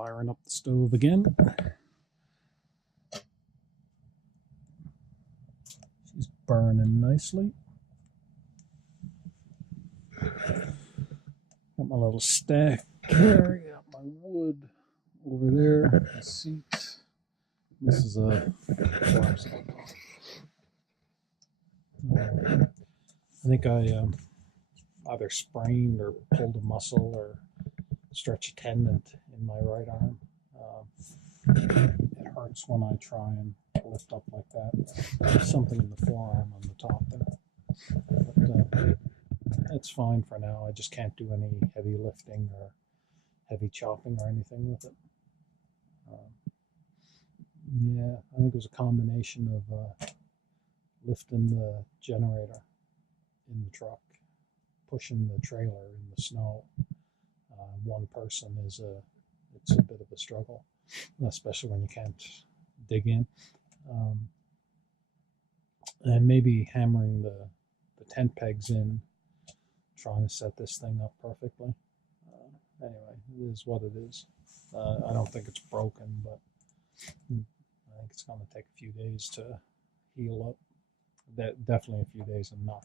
Firing up the stove again. She's burning nicely. Got my little stack here. Got my wood over there. My seat. This is a. I think I either sprained or pulled a muscle or stretched a tendon in my right arm. It hurts when I try and lift up like that. There's something in the forearm on the top there. But it's fine for now. I just can't do any heavy lifting or heavy chopping or anything with it. Yeah, I think it was a combination of lifting the generator in the truck, pushing the trailer in the snow. One person it's a bit of a struggle, especially when you can't dig in. And maybe hammering the tent pegs in, trying to set this thing up perfectly. Anyway, it is what it is. I don't think it's broken, but I think it's going to take a few days to heal up. Definitely a few days of not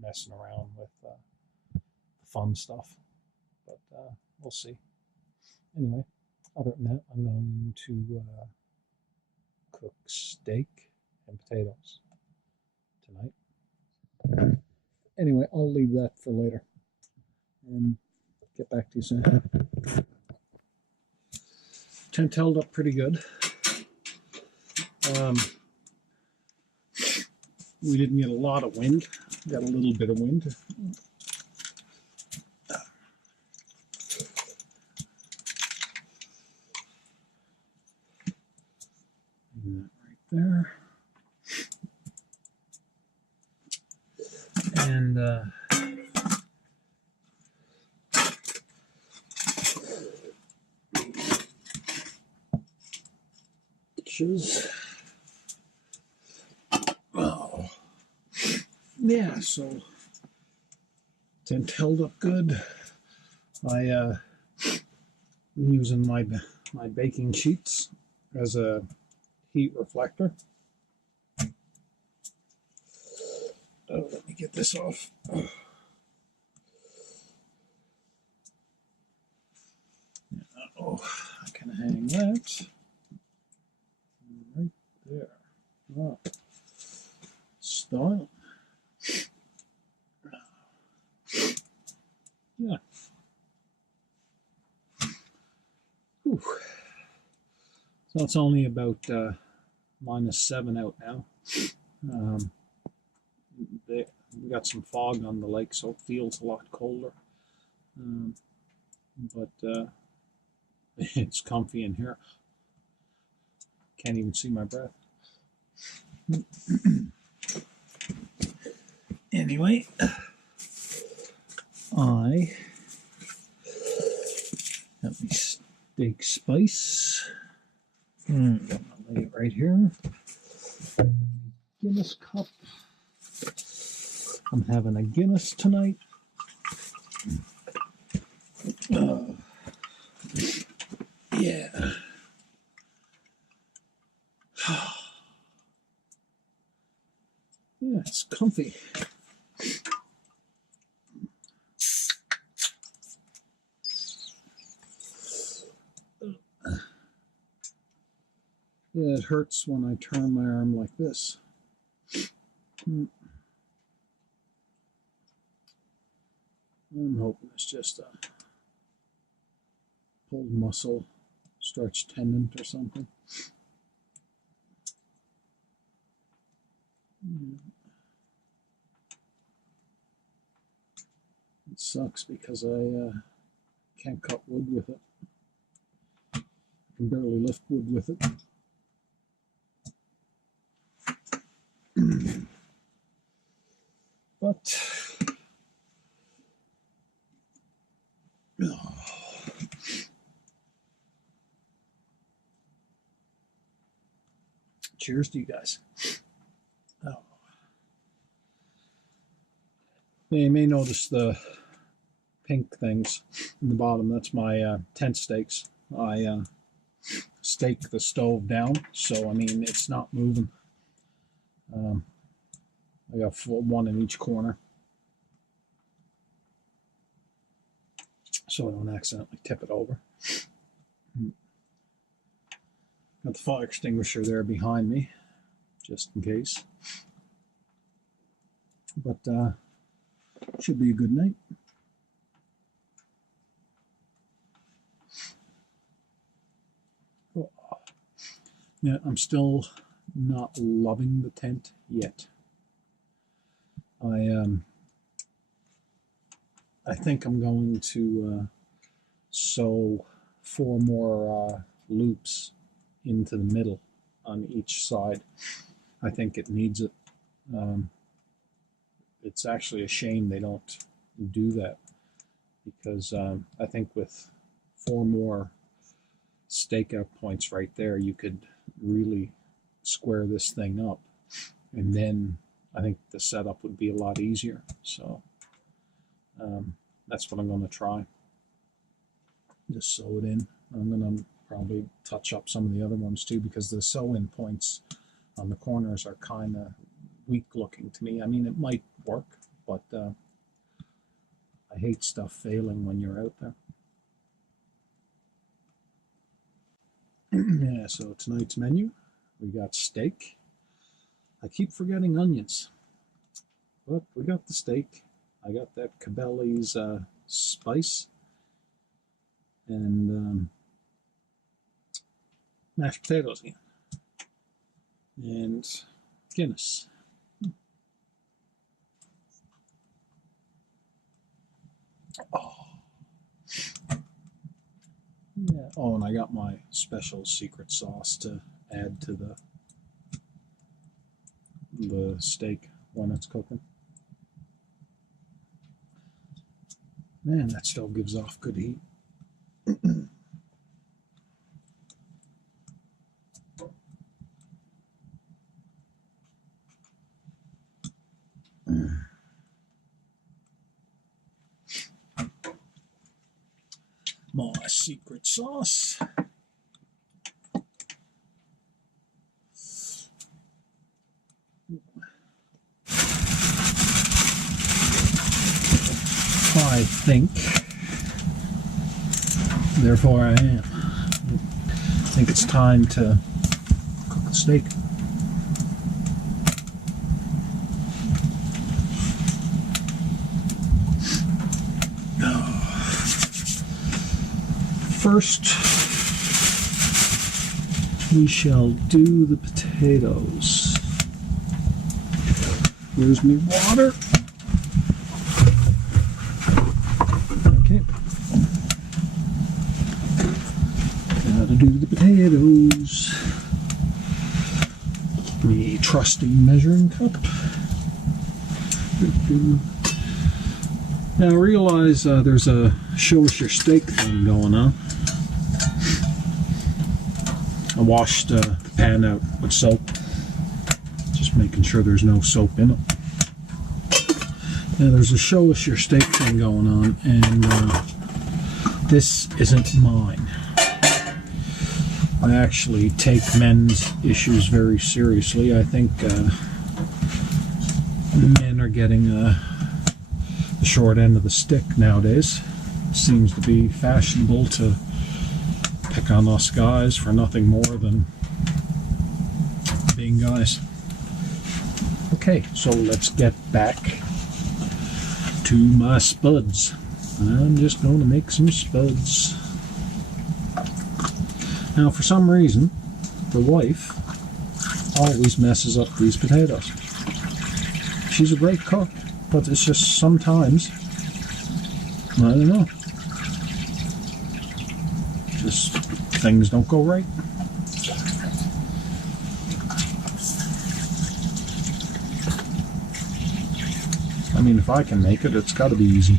messing around with the fun stuff. But we'll see. Anyway, other than that, I'm going to cook steak and potatoes tonight. Anyway, I'll leave that for later and get back to you soon. Tent held up pretty good. We didn't get a lot of wind. Got a little bit of wind. And that right there. And oh, yeah, so tent held up good. I'm using my baking sheets as a heat reflector. Oh, let me get this off. Oh, I can hang that right there. Oh, style. Yeah. Whew. So it's only about -7 out now. We got some fog on the lake, so it feels a lot colder. But it's comfy in here. Can't even see my breath. Anyway, I have my steak spice. I'll lay it right here. Guinness cup. I'm having a Guinness tonight. Yeah. Yeah, it's comfy. Yeah, it hurts when I turn my arm like this. I'm hoping it's just a pulled muscle, stretched tendon or something. It sucks because I can't cut wood with it. I can barely lift wood with it. But cheers to you guys. Oh. You may notice the pink things in the bottom. That's my tent stakes. I stake the stove down, so I mean it's not moving. I got one in each corner, so I don't accidentally tip it over. Got the fire extinguisher there behind me, just in case. But should be a good night. Oh. Yeah, I'm still not loving the tent yet. I think I'm going to sew 4 more loops into the middle on each side. I think it needs it. It's actually a shame they don't do that, because I think with 4 more stakeout points right there, you could really square this thing up, and then I think the setup would be a lot easier. So that's what I'm going to try. Just sew it in. I'm going to probably touch up some of the other ones too, because the sew-in points on the corners are kind of weak looking to me. I mean, it might work, but I hate stuff failing when you're out there. Yeah, so tonight's menu, we got steak. I keep forgetting onions, but we got the steak. I got that Cabela's spice, and mashed potatoes again, and Guinness. Oh. Yeah. Oh, and I got my special secret sauce to add to the steak when it's cooking. Man, that still gives off good heat. My secret sauce. I think, therefore I am. I think it's time to cook the steak. First, we shall do the potatoes. Here's me water. Okay. Gotta do the potatoes. The trusty measuring cup. Now realize there's a show us your steak thing going on. I washed the pan out with soap, just making sure there's no soap in it. Now there's a show us your steak thing going on, and this isn't mine. I actually take men's issues very seriously. I think men are getting the short end of the stick nowadays. Seems to be fashionable to pick on us guys for nothing more than being guys. Okay, so let's get back to my spuds. I'm just going to make some spuds. Now, for some reason, the wife always messes up these potatoes. She's a great cook, but it's just sometimes, I don't know, just things don't go right. I mean, if I can make it, it's got to be easy.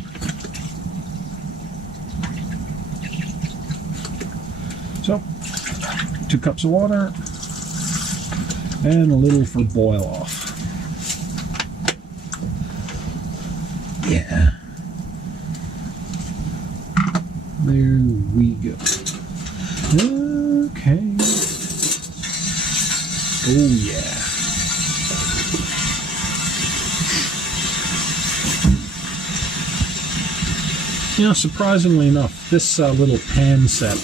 So, 2 cups of water and a little for boil off. Yeah. There we go. You know, surprisingly enough, this little pan set,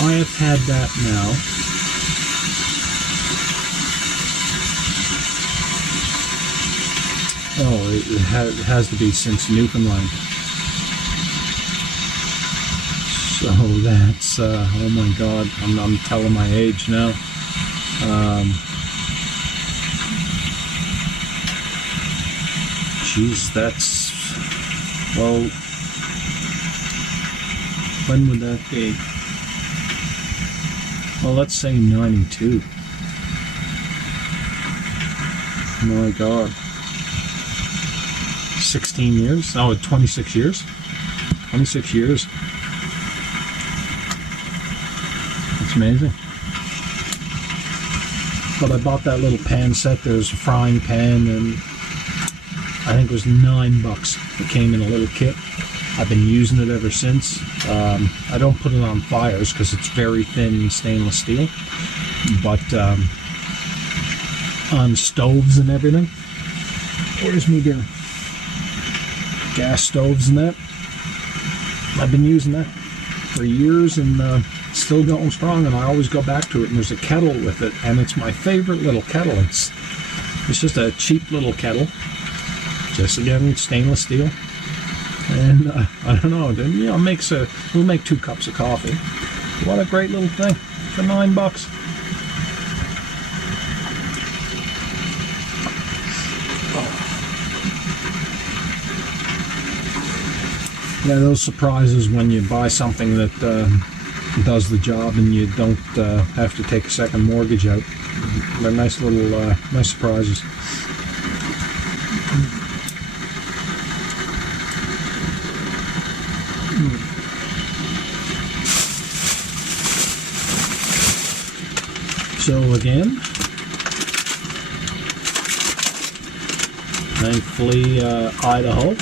I have had that now. Oh, it has to be since Newfoundland. So that's, oh my God, I'm telling my age now. Geez, that's, well, when would that be? Well, let's say 92. My God. 16 years? Oh, 26 years? 26 years. That's amazing. But I bought that little pan set. There's a frying pan, and I think it was $9. It came in a little kit. I've been using it ever since. I don't put it on fires because it's very thin stainless steel. But on stoves and everything. Where's me dinner? Gas stoves and that. I've been using that for years and still going strong, and I always go back to it, and there's a kettle with it, and it's my favorite little kettle. It's just a cheap little kettle, just again stainless steel, and I don't know, then, you know, we'll make 2 cups of coffee. What a great little thing for $9. Yeah, those surprises when you buy something that does the job and you don't have to take a second mortgage out. They're nice little nice surprises. So again, thankfully Idaho,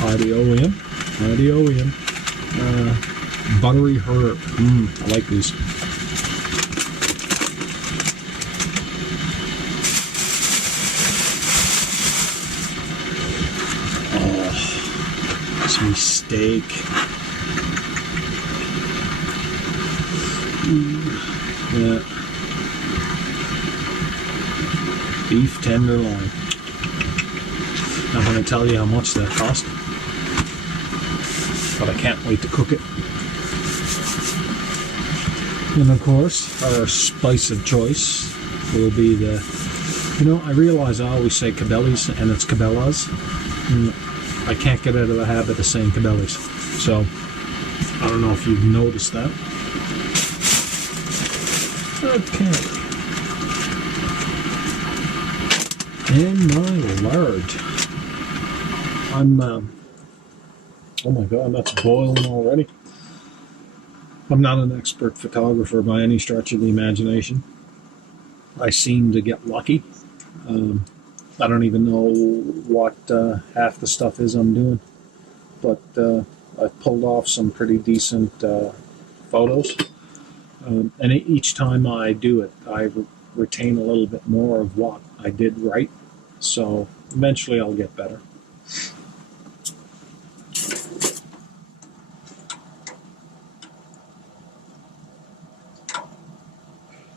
IDOM. Buttery herb. I like these. Oh, some steak. Yeah. Beef tenderloin. Not going to tell you how much that cost, but I can't wait to cook it. And of course, our spice of choice will be the, you know, I realize I always say Cabela's and it's Cabela's. I can't get out of the habit of saying Cabela's. So, I don't know if you've noticed that. Okay. And my lard. Oh my God, that's boiling already. I'm not an expert photographer by any stretch of the imagination. I seem to get lucky. I don't even know what half the stuff is I'm doing, but I've pulled off some pretty decent photos. And each time I do it, I retain a little bit more of what I did right. So eventually I'll get better.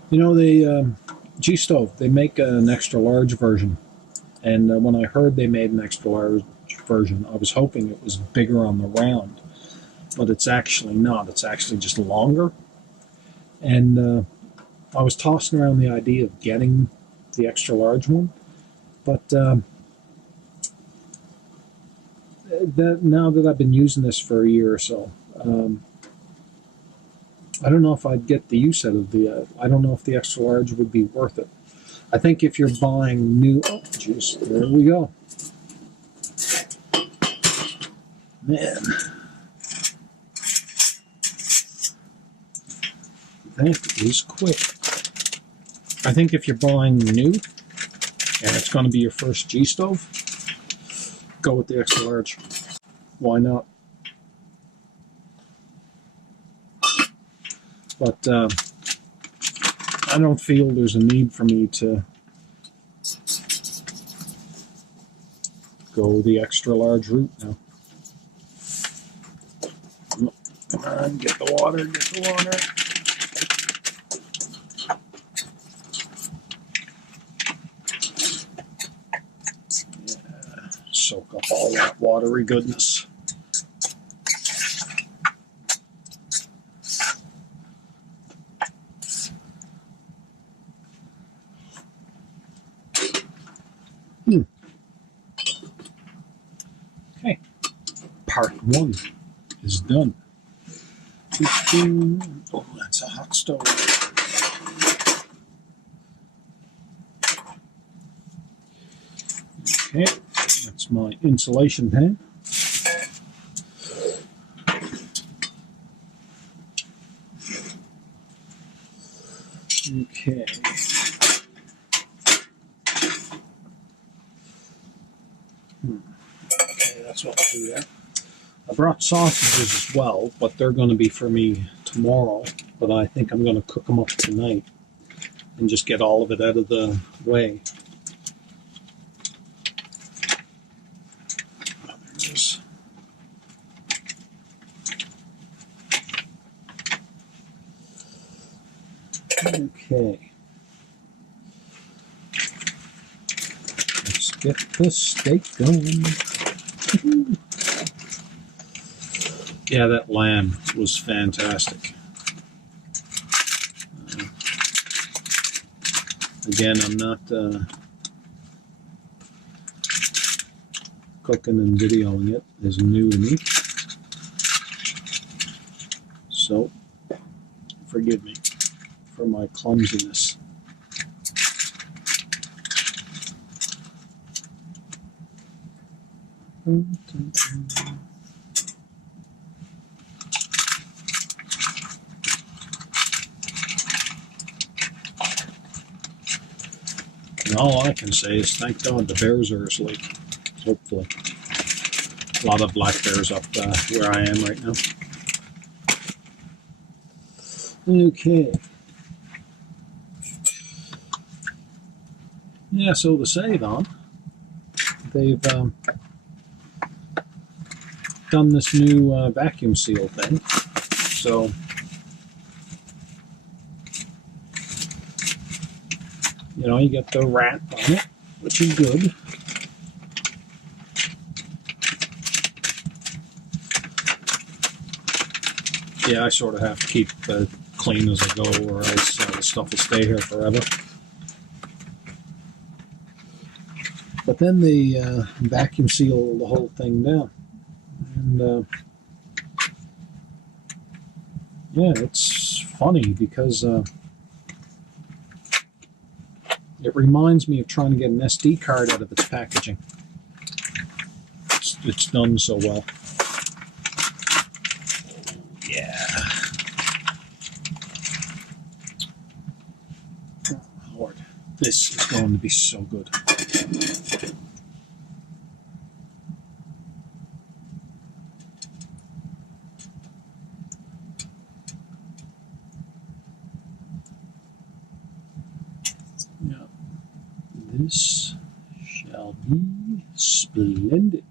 You know, the G-Stove, they make an extra large version. And when I heard they made an extra large version, I was hoping it was bigger on the round. But it's actually not. It's actually just longer. And I was tossing around the idea of getting the extra large one. But now that I've been using this for a year or so, I don't know if I'd get the use out of the, I don't know if the extra large would be worth it. I think if you're buying new, oh, jeez, there we go. Man. That is quick. I think if you're buying new, and it's going to be your first G-Stove, go with the extra large. Why not? But I don't feel there's a need for me to go the extra large route now. Come on, get the water, get the water. Yeah, soak up all that watery goodness. Okay, part 1 is done. Oh, that's a hot stove. Okay, that's my insulation pan. Okay. Okay, that's what I'll do there. I brought sausages as well, but they're going to be for me tomorrow. But I think I'm going to cook them up tonight and just get all of it out of the way. Oh, there it is. Okay. Let's get the steak going. Yeah, that lamb was fantastic. Again, I'm not cooking and videoing it is new to me. So, forgive me for my clumsiness. And all I can say is thank God the bears are asleep. Hopefully. A lot of black bears up where I am right now. Okay. Yeah, so to save on, they've done this new vacuum seal thing. So you know, you get the rat on it, which is good. Yeah, I sort of have to keep it clean as I go, or else the stuff will stay here forever. But then they vacuum seal the whole thing down. And yeah, it's funny because it reminds me of trying to get an SD card out of its packaging. It's done so well. Yeah. Oh, Lord, this is going to be so good. Yeah. This shall be splendid.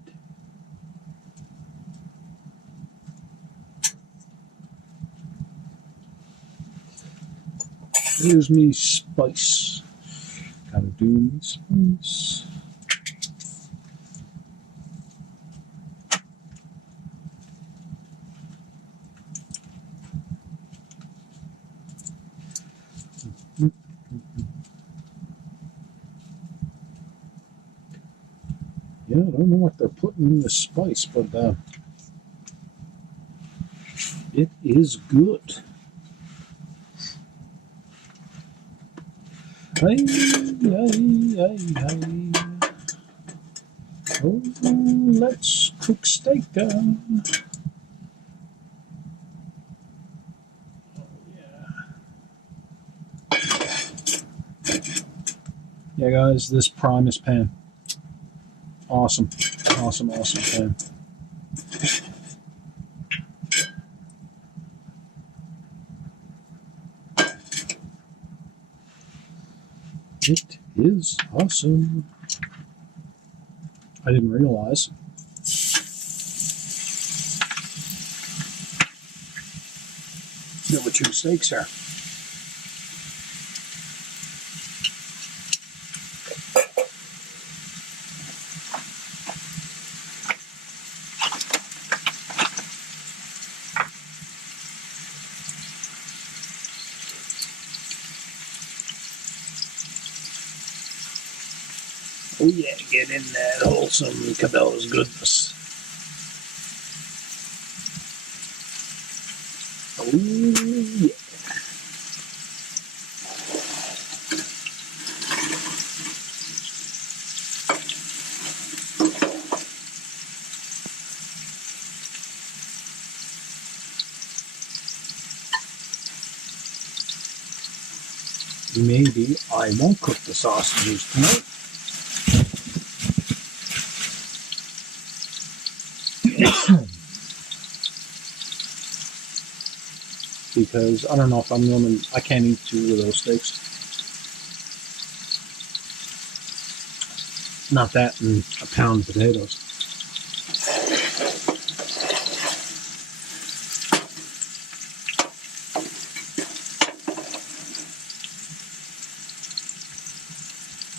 Here's me spice. Gotta do me spice. Yeah, I don't know what they're putting in the spice, but it is good. Hey, hey, hey, hey. Oh, let's cook steak. Oh, yeah. Yeah, guys, this Primus pan. Awesome. Awesome, awesome pan. It is awesome. I didn't realize. There were 2 steaks here. Oh yeah, get in that wholesome Cabela's goodness. Oh yeah. Maybe I won't cook the sausages tonight. Because I don't know if I'm going to, I can't eat 2 of those steaks. Not that and a pound of potatoes.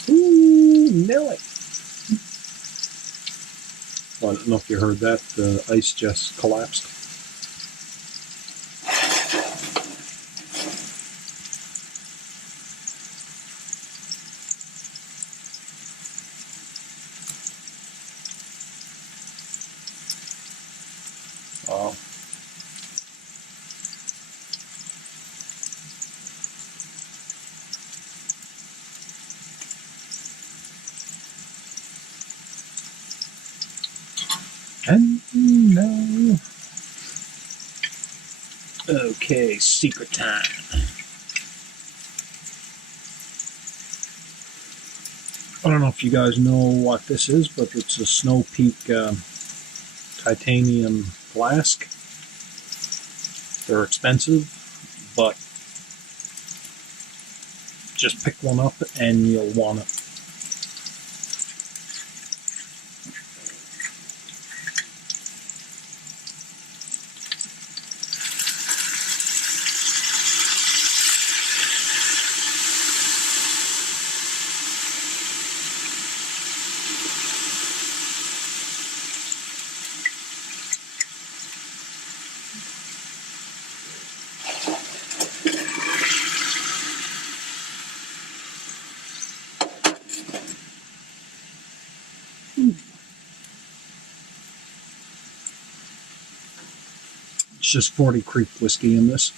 Ooh, Nelly. Well, I don't know if you heard that. The ice just collapsed. Oh. And no. Okay, secret time. I don't know if you guys know what this is, but it's a Snow Peak titanium flask. They're expensive, but just pick one up and you'll want it. It's just 40 Creek whiskey in this.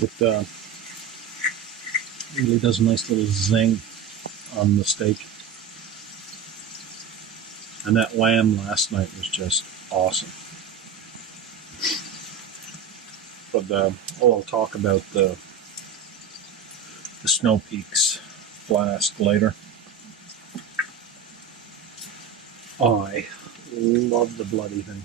It really does a nice little zing on the steak. And that lamb last night was just awesome. But I'll talk about the Snow Peaks flask later. I love the bloody thing.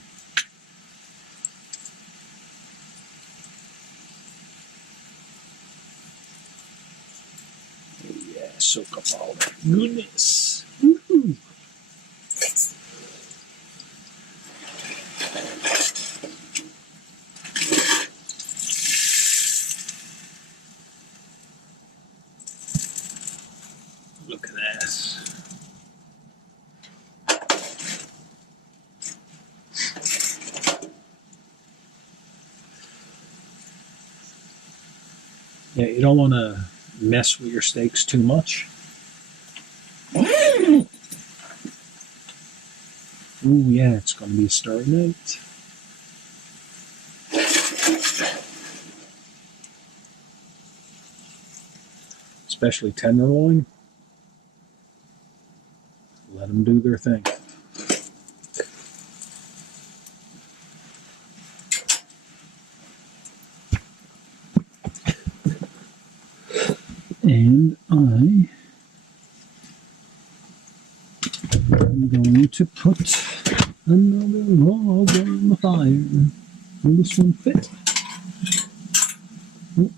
Oh yeah, soak up all that goodness. Woo-hoo. Look at that. Yeah, you don't want to mess with your steaks too much. Ooh, yeah, it's going to be a starry night. Especially tenderloin. Let them do their thing. And I'm going to put Another log on the fire. Will this one fit? Oh.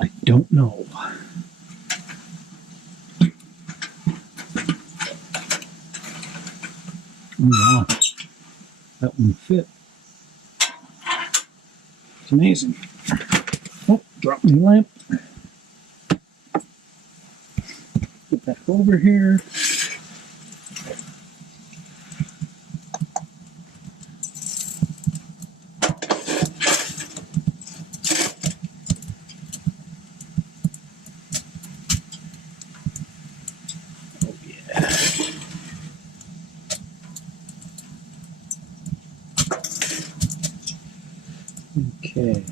I don't know. Oh wow, that one fit. It's amazing. Oh, drop my lamp. Get back over here. Oh yeah. Okay.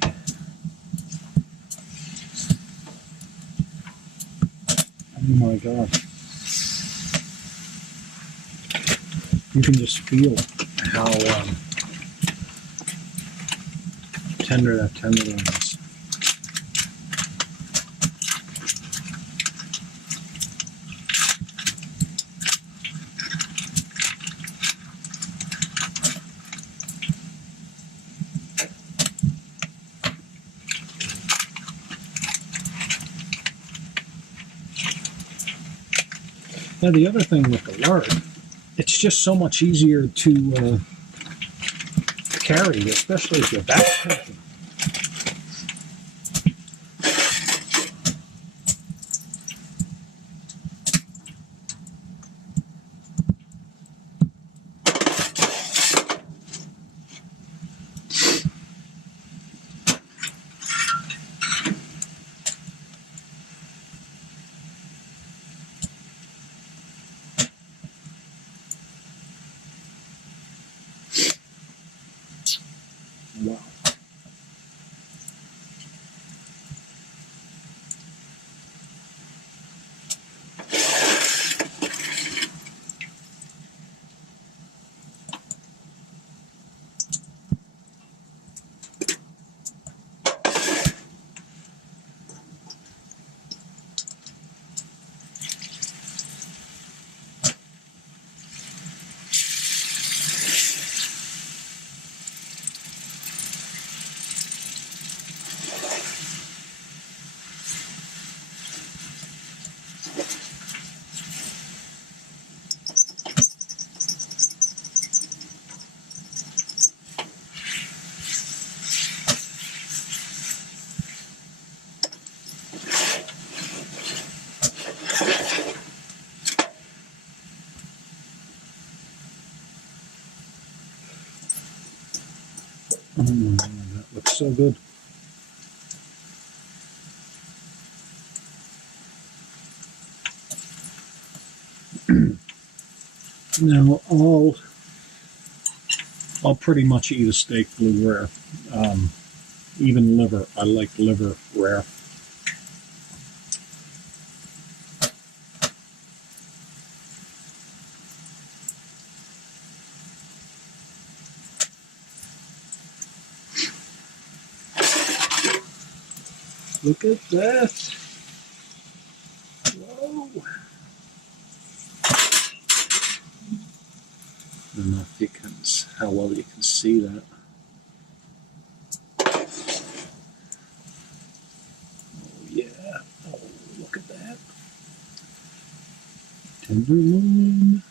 Oh my God. You can just feel how tender that tenderloin is. Now the other thing with the lard, it's just so much easier to carry, especially if you're backpacking. Wow. Oh my God, that looks so good. Now I'll pretty much eat a steak blue rare. Even liver. I like liver rare. Look at that. Whoa. I don't know if you can, how well you can see that. Oh yeah. Oh, look at that. Tenderloin.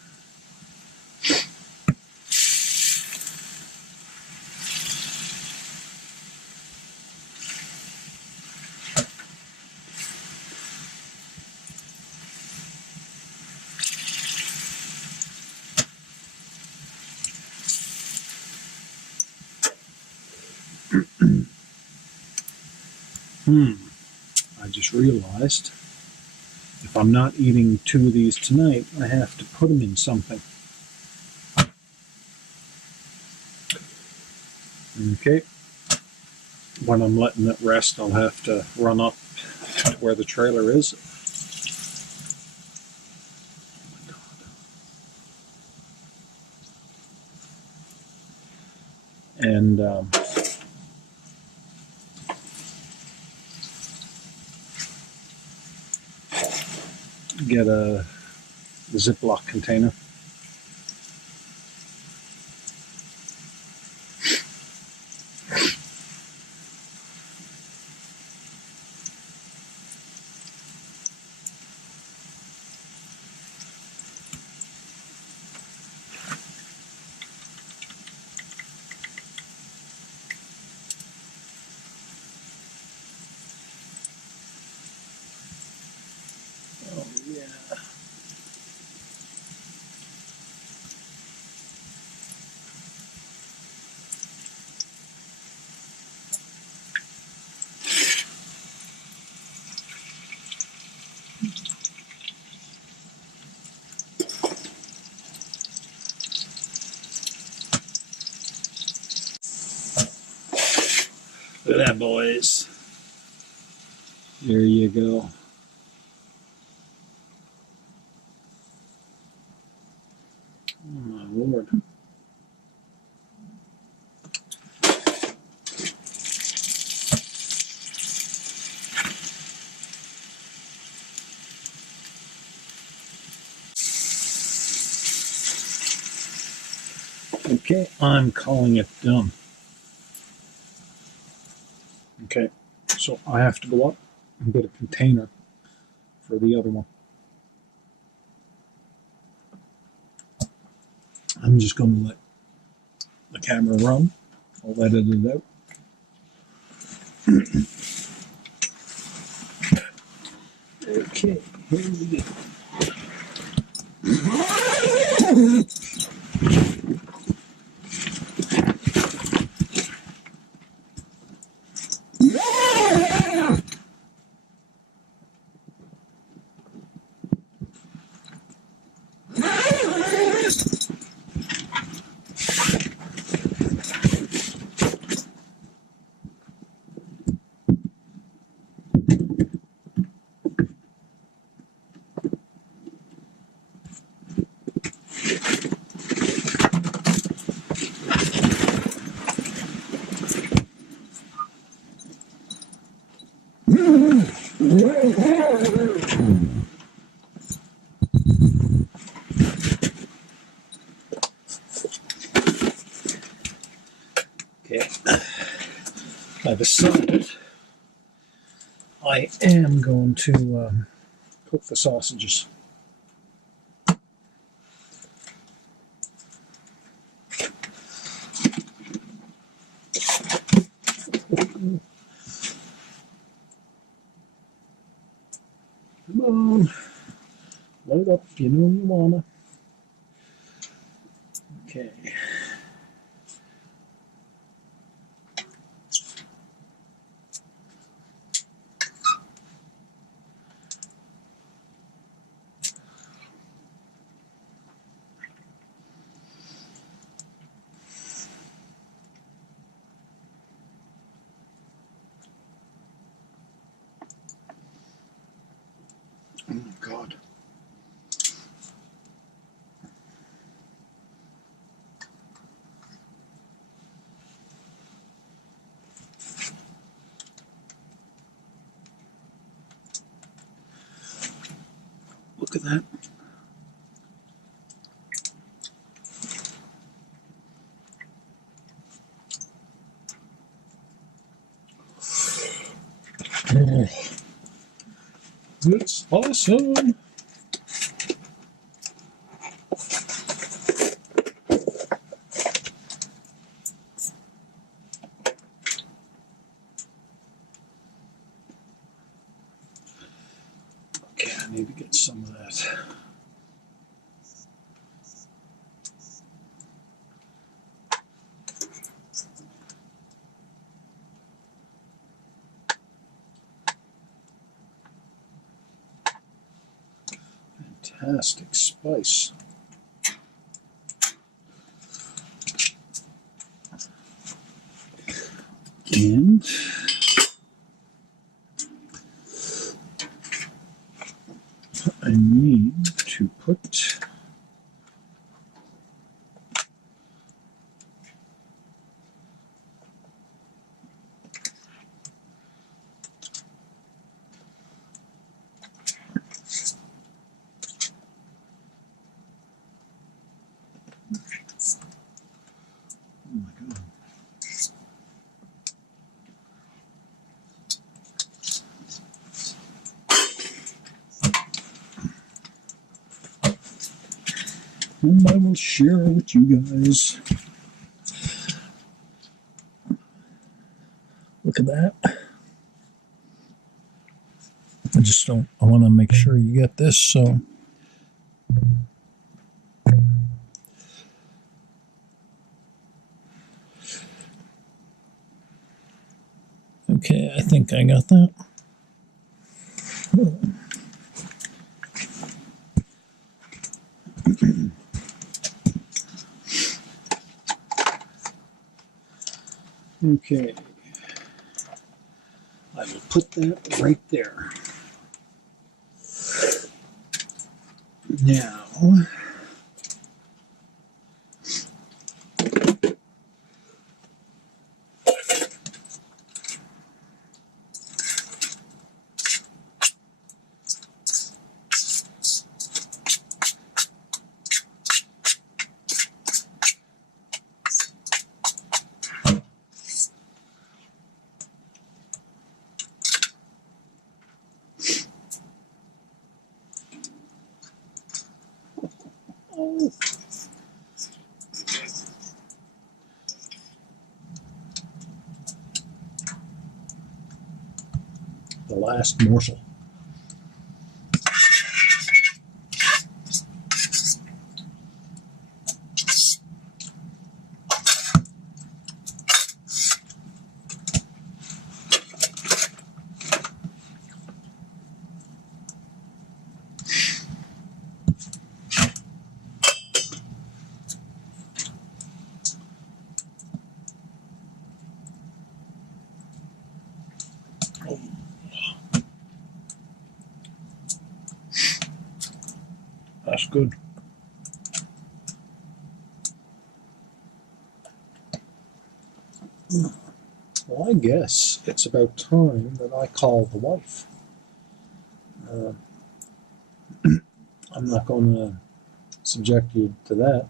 I just realized if I'm not eating 2 of these tonight, I have to put them in something. Okay. When I'm letting it rest, I'll have to run up to where the trailer is. And get a Ziploc container. Oh yeah. Look at that, boys. There you go. Oh my lord. Okay, I'm calling it done. Okay, so I have to go up and get a container for the other one. I'm just going to let the camera run. I'll edit it out. Okay, here we go. Okay, I decided I am going to cook the sausages. Come on, load up, you know you wanna. Okay. Oh God. Look at that. Oh, it's awesome. Okay, I need to get some of that. Fantastic spice. And I need to put and I will share with you guys. Look at that. I want to make sure you get this, so. Okay, I think I got that. Okay. I will put that right there. Now, the last morsel. That's good. Well, I guess it's about time that I call the wife. I'm not going to subject you to that.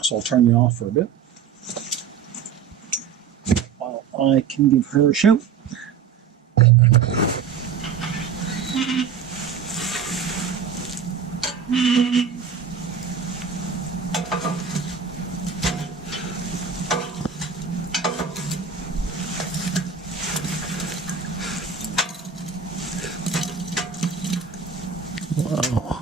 So I'll turn you off for a bit while I can give her a shout. Wow.